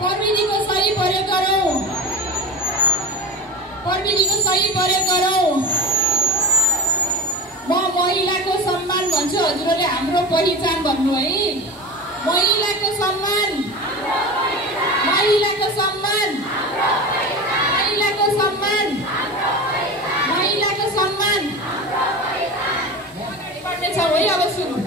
प्रविधिको सही प्रयोग गरौँ। प्रविधिको सही प्रयोग गरौँ। म महिलाको सम्मान भन्छु, हजुरहरूले हाम्रो पहिचान भन्नु है। महिलाको सम्मान, महिलाको सम्मान, महिलाको सम्मान, महिलाको सम्मान। अगाडि बढ्नेछौँ है। अब सुरु।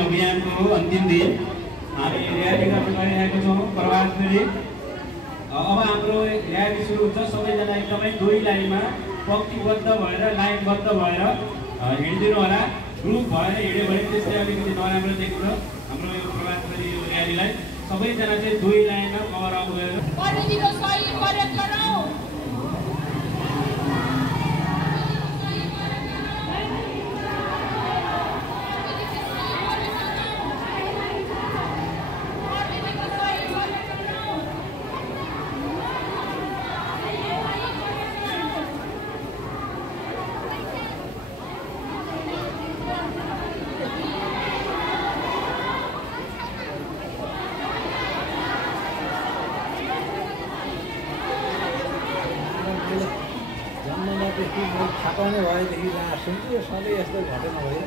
अभियानको अन्तिम दिन हामी र्याली गर्न गइरहेको छौँ प्रभात फेरि। अब हाम्रो र्याली सुरु हुन्छ। सबैजना एकदमै दुई लाइनमा पंक्तिबद्ध भएर लाइनबद्ध भएर हिँडिदिनु होला। ग्रुप भएर हिँड्यो भने त्यसले अलिकति नराम्रो देखिन्छ हाम्रो यो प्रभात फेरि यो र्यालीलाई। सबैजना चाहिँ दुई लाइनमा कभर अप गरेर प्रविधिको सही प्रयोग गरौँ। जन्मदेखि म थाहा पाउने भएदेखि जहाँसम्म यो सधैँ यस्तो घटना भयो।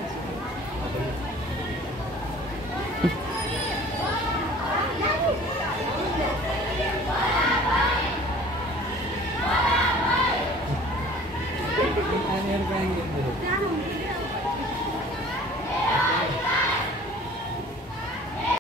नानीहरू